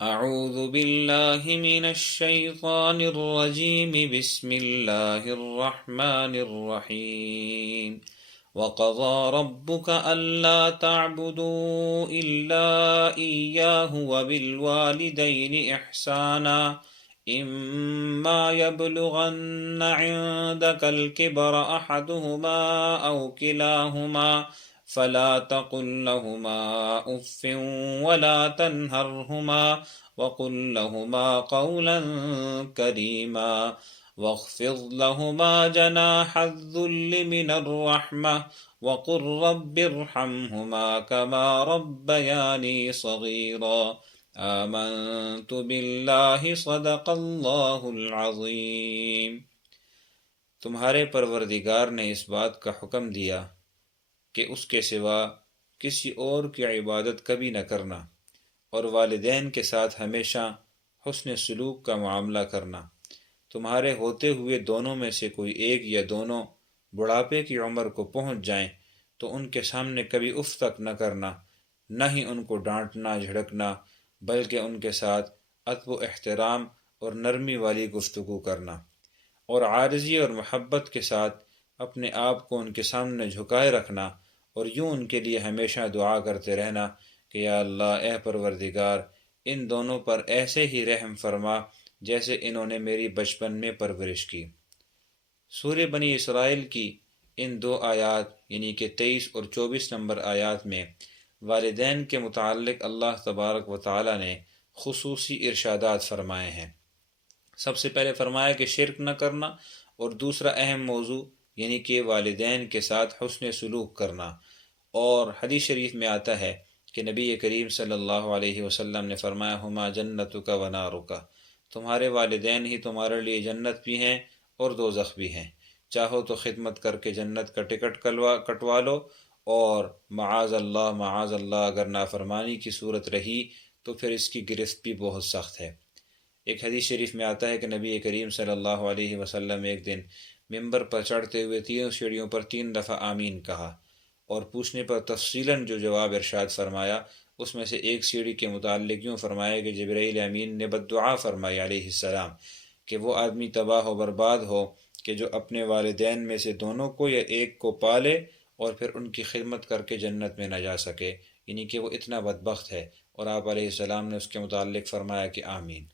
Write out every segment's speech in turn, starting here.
اعوذ باللہ من الشیطان الرجیم بسم اللہ الرحمن الرحیم وقضى ربك ألا تعبدوا إلا إياه وبالوالدين إحسانا إما يبلغن عندك الكبر أحدهما أو كلاهما فلا تقل لهما أف ولا تنهرهما وقل لهما قولا كريما واخفض لهما جناح الذل من الرحمة وقل رب ارحمهما كما ربياني صغيرا آمنت بالله صدق اللہ العظیم۔ تمہارے پروردگار نے اس بات کا حکم دیا کہ اس کے سوا کسی اور کی عبادت کبھی نہ کرنا، اور والدین کے ساتھ ہمیشہ حسن سلوک کا معاملہ کرنا۔ تمہارے ہوتے ہوئے دونوں میں سے کوئی ایک یا دونوں بڑھاپے کی عمر کو پہنچ جائیں تو ان کے سامنے کبھی اف تک نہ کرنا، نہ ہی ان کو ڈانٹنا جھڑکنا، بلکہ ان کے ساتھ ادب و احترام اور نرمی والی گفتگو کرنا، اور عاجزی اور محبت کے ساتھ اپنے آپ کو ان کے سامنے جھکائے رکھنا، اور یوں ان کے لیے ہمیشہ دعا کرتے رہنا کہ یا اللہ، اے پروردگار، ان دونوں پر ایسے ہی رحم فرما جیسے انہوں نے میری بچپن میں پرورش کی۔ سورہ بنی اسرائیل کی ان دو آیات یعنی کہ 23 اور 24 نمبر آیات میں والدین کے متعلق اللہ تبارک و تعالی نے خصوصی ارشادات فرمائے ہیں۔ سب سے پہلے فرمایا کہ شرک نہ کرنا، اور دوسرا اہم موضوع یعنی کہ والدین کے ساتھ حسن سلوک کرنا۔ اور حدیث شریف میں آتا ہے کہ نبی کریم صلی اللہ علیہ وسلم نے فرمایا ہما جنتک و نارک، تمہارے والدین ہی تمہارے لیے جنت بھی ہیں اور دوزخ بھی ہیں، چاہو تو خدمت کر کے جنت کا ٹکٹ کٹوا لو، اور معاذ اللہ اگر نافرمانی کی صورت رہی تو پھر اس کی گرفت بھی بہت سخت ہے۔ ایک حدیث شریف میں آتا ہے کہ نبی کریم صلی اللہ علیہ وسلم ایک دن ممبر پر چڑھتے ہوئے 3 سیڑھیوں پر 3 دفعہ آمین کہا، اور پوچھنے پر تفصیلاً جو جواب ارشاد فرمایا اس میں سے ایک سیڑھی کے متعلق یوں فرمایا کہ جبرائیل امین نے بددعا فرمائی علیہ السلام کہ وہ آدمی تباہ و برباد ہو کہ جو اپنے والدین میں سے دونوں کو یا ایک کو پالے اور پھر ان کی خدمت کر کے جنت میں نہ جا سکے، یعنی کہ وہ اتنا بدبخت ہے۔ اور آپ علیہ السلام نے اس کے متعلق فرمایا کہ آمین۔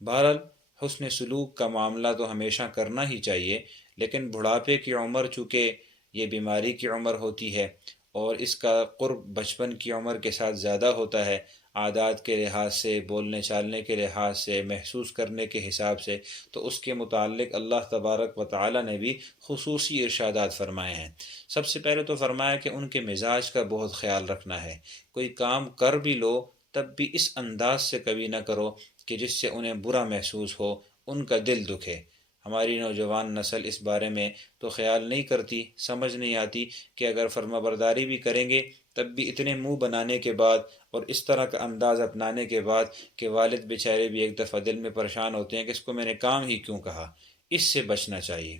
بہرحال حسن سلوک کا معاملہ تو ہمیشہ کرنا ہی چاہیے، لیکن بڑھاپے کی عمر چونکہ یہ بیماری کی عمر ہوتی ہے اور اس کا قرب بچپن کی عمر کے ساتھ زیادہ ہوتا ہے، عادات کے لحاظ سے، بولنے چالنے کے لحاظ سے، محسوس کرنے کے حساب سے، تو اس کے متعلق اللہ تبارک و تعالی نے بھی خصوصی ارشادات فرمائے ہیں۔ سب سے پہلے تو فرمایا کہ ان کے مزاج کا بہت خیال رکھنا ہے۔ کوئی کام کر بھی لو تب بھی اس انداز سے کبھی نہ کرو کہ جس سے انہیں برا محسوس ہو، ان کا دل دکھے۔ ہماری نوجوان نسل اس بارے میں تو خیال نہیں کرتی، سمجھ نہیں آتی کہ اگر فرما برداری بھی کریں گے تب بھی اتنے منہ بنانے کے بعد اور اس طرح کا انداز اپنانے کے بعد کہ والد بیچارے بھی ایک دفعہ دل میں پریشان ہوتے ہیں کہ اس کو میں نے کام ہی کیوں کہا۔ اس سے بچنا چاہیے۔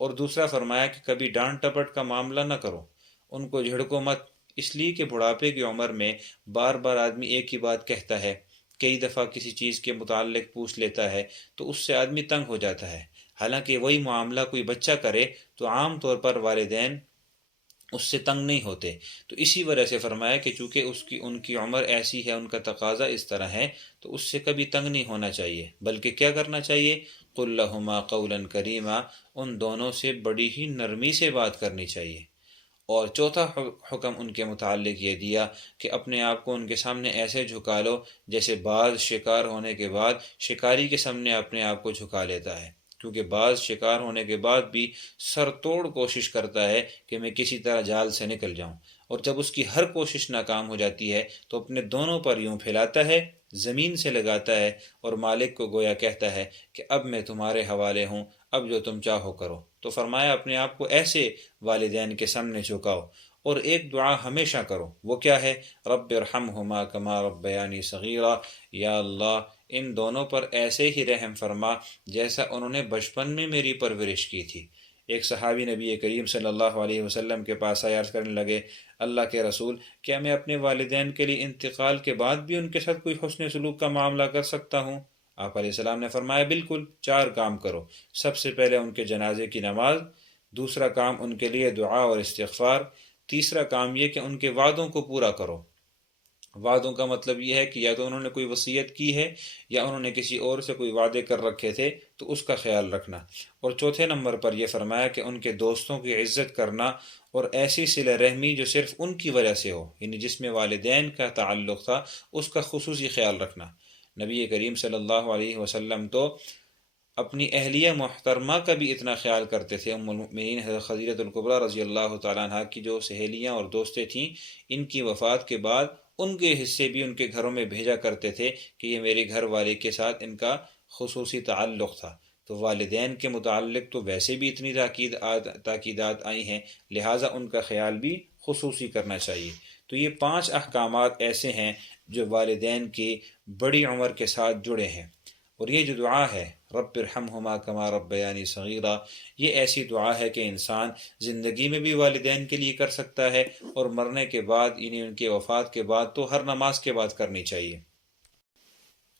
اور دوسرا فرمایا کہ کبھی ڈانٹ ٹپٹ کا معاملہ نہ کرو، ان کو جھڑکو مت، اس لیے کہ بڑھاپے کی عمر میں بار بار آدمی ایک ہی بات کہتا ہے، کئی دفعہ کسی چیز کے متعلق پوچھ لیتا ہے تو اس سے آدمی تنگ ہو جاتا ہے۔ حالانکہ وہی معاملہ کوئی بچہ کرے تو عام طور پر والدین اس سے تنگ نہیں ہوتے۔ تو اسی وجہ سے فرمایا کہ چونکہ ان کی عمر ایسی ہے، ان کا تقاضا اس طرح ہے، تو اس سے کبھی تنگ نہیں ہونا چاہیے، بلکہ کیا کرنا چاہیے؟ قُل لَهُمَا قَوْلًا كَرِيمًا، ان دونوں سے بڑی ہی نرمی سے بات کرنی چاہیے۔ اور چوتھا حکم ان کے متعلق یہ دیا کہ اپنے آپ کو ان کے سامنے ایسے جھکا لو جیسے باز شکار ہونے کے بعد شکاری کے سامنے اپنے آپ کو جھکا لیتا ہے، کیونکہ باز شکار ہونے کے بعد بھی سر توڑ کوشش کرتا ہے کہ میں کسی طرح جال سے نکل جاؤں، اور جب اس کی ہر کوشش ناکام ہو جاتی ہے تو اپنے دونوں پر یوں پھیلاتا ہے، زمین سے لگاتا ہے، اور مالک کو گویا کہتا ہے کہ اب میں تمہارے حوالے ہوں، اب جو تم چاہو کرو۔ تو فرمایا اپنے آپ کو ایسے والدین کے سامنے جھکاؤ، اور ایک دعا ہمیشہ کرو، وہ کیا ہے؟ رب ارحمہما کما ربیانی صغیرا، یا اللہ ان دونوں پر ایسے ہی رحم فرما جیسا انہوں نے بچپن میں میری پرورش کی تھی۔ ایک صحابی نبی کریم صلی اللہ علیہ وسلم کے پاس آئے، عرض کرنے لگے اللہ کے رسول، کیا میں اپنے والدین کے لیے انتقال کے بعد بھی ان کے ساتھ کوئی حسن سلوک کا معاملہ کر سکتا ہوں؟ آپ علیہ السلام نے فرمایا بالکل، 4 کام کرو۔ سب سے پہلے ان کے جنازے کی نماز، دوسرا کام ان کے لیے دعا اور استغفار، تیسرا کام یہ کہ ان کے وعدوں کو پورا کرو۔ وعدوں کا مطلب یہ ہے کہ یا تو انہوں نے کوئی وصیت کی ہے یا انہوں نے کسی اور سے کوئی وعدے کر رکھے تھے تو اس کا خیال رکھنا۔ اور چوتھے نمبر پر یہ فرمایا کہ ان کے دوستوں کی عزت کرنا اور ایسی صلہ رحمی جو صرف ان کی وجہ سے ہو، یعنی جس میں والدین کا تعلق تھا، اس کا خصوصی خیال رکھنا۔ نبی کریم صلی اللہ علیہ وسلم تو اپنی اہلیہ محترمہ کا بھی اتنا خیال کرتے تھے۔ ام المؤمنین حضرت خدیجہ الکبریٰ رضی اللہ تعالیٰ عنہ کی جو سہیلیاں اور دوستیں تھیں، ان کی وفات کے بعد ان کے حصے بھی ان کے گھروں میں بھیجا کرتے تھے کہ یہ میرے گھر والے کے ساتھ ان کا خصوصی تعلق تھا۔ تو والدین کے متعلق تو ویسے بھی اتنی تاکیدات آئی ہیں، لہٰذا ان کا خیال بھی خصوصی کرنا چاہیے۔ تو یہ 5 احکامات ایسے ہیں جو والدین کی بڑی عمر کے ساتھ جڑے ہیں۔ اور یہ جو دعا ہے رب ارحمہما کما ربیانی صغیرا، یہ ایسی دعا ہے کہ انسان زندگی میں بھی والدین کے لیے کر سکتا ہے اور مرنے کے بعد، یعنی ان کے وفات کے بعد تو ہر نماز کے بعد کرنی چاہیے۔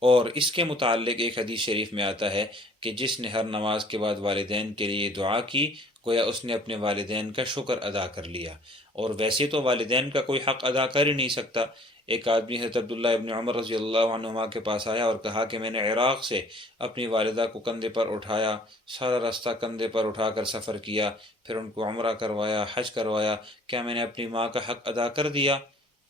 اور اس کے متعلق ایک حدیث شریف میں آتا ہے کہ جس نے ہر نماز کے بعد والدین کے لیے دعا کی، گویا اس نے اپنے والدین کا شکر ادا کر لیا۔ اور ویسے تو والدین کا کوئی حق ادا کر ہی نہیں سکتا۔ ایک آدمی حضرت عبداللہ ابن عمر رضی اللہ عنہما کے پاس آیا اور کہا کہ میں نے عراق سے اپنی والدہ کو کندھے پر اٹھایا، سارا راستہ کندھے پر اٹھا کر سفر کیا، پھر ان کو عمرہ کروایا، حج کروایا، کیا میں نے اپنی ماں کا حق ادا کر دیا؟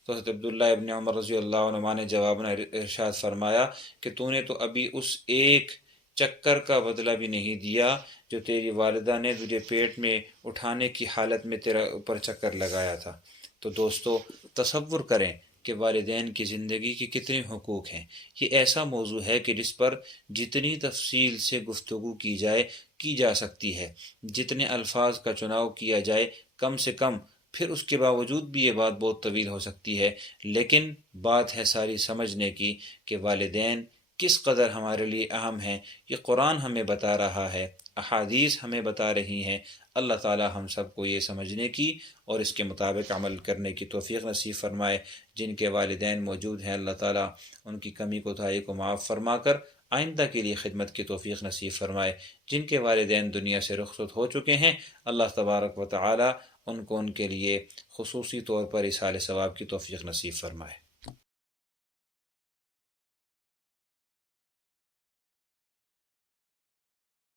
تو حضرت عبداللہ ابن عمر رضی اللہ عنہما نے جواب میں ارشاد فرمایا کہ تو نے تو ابھی اس ایک چکر کا بدلہ بھی نہیں دیا جو تیری والدہ نے تجھے پیٹ میں اٹھانے کی حالت میں تیرا اوپر چکر لگایا تھا۔ تو دوستو تصور کریں کہ والدین کی زندگی کے کتنے حقوق ہیں۔ یہ ایسا موضوع ہے کہ جس پر جتنی تفصیل سے گفتگو کی جا سکتی ہے، جتنے الفاظ کا چناؤ کیا جائے کم سے کم، پھر اس کے باوجود بھی یہ بات بہت طویل ہو سکتی ہے۔ لیکن بات ہے ساری سمجھنے کی کہ والدین کس قدر ہمارے لیے اہم ہیں۔ یہ قرآن ہمیں بتا رہا ہے، احادیث ہمیں بتا رہی ہیں۔ اللہ تعالی ہم سب کو یہ سمجھنے کی اور اس کے مطابق عمل کرنے کی توفیق نصیب فرمائے۔ جن کے والدین موجود ہیں، اللہ تعالی ان کی کمی کوتاہی کو معاف فرما کر آئندہ کے لیے خدمت کی توفیق نصیب فرمائے۔ جن کے والدین دنیا سے رخصت ہو چکے ہیں، اللہ تبارک و تعالی ان کو ان کے لیے خصوصی طور پر ایصال ثواب کی توفیق نصیب فرمائے۔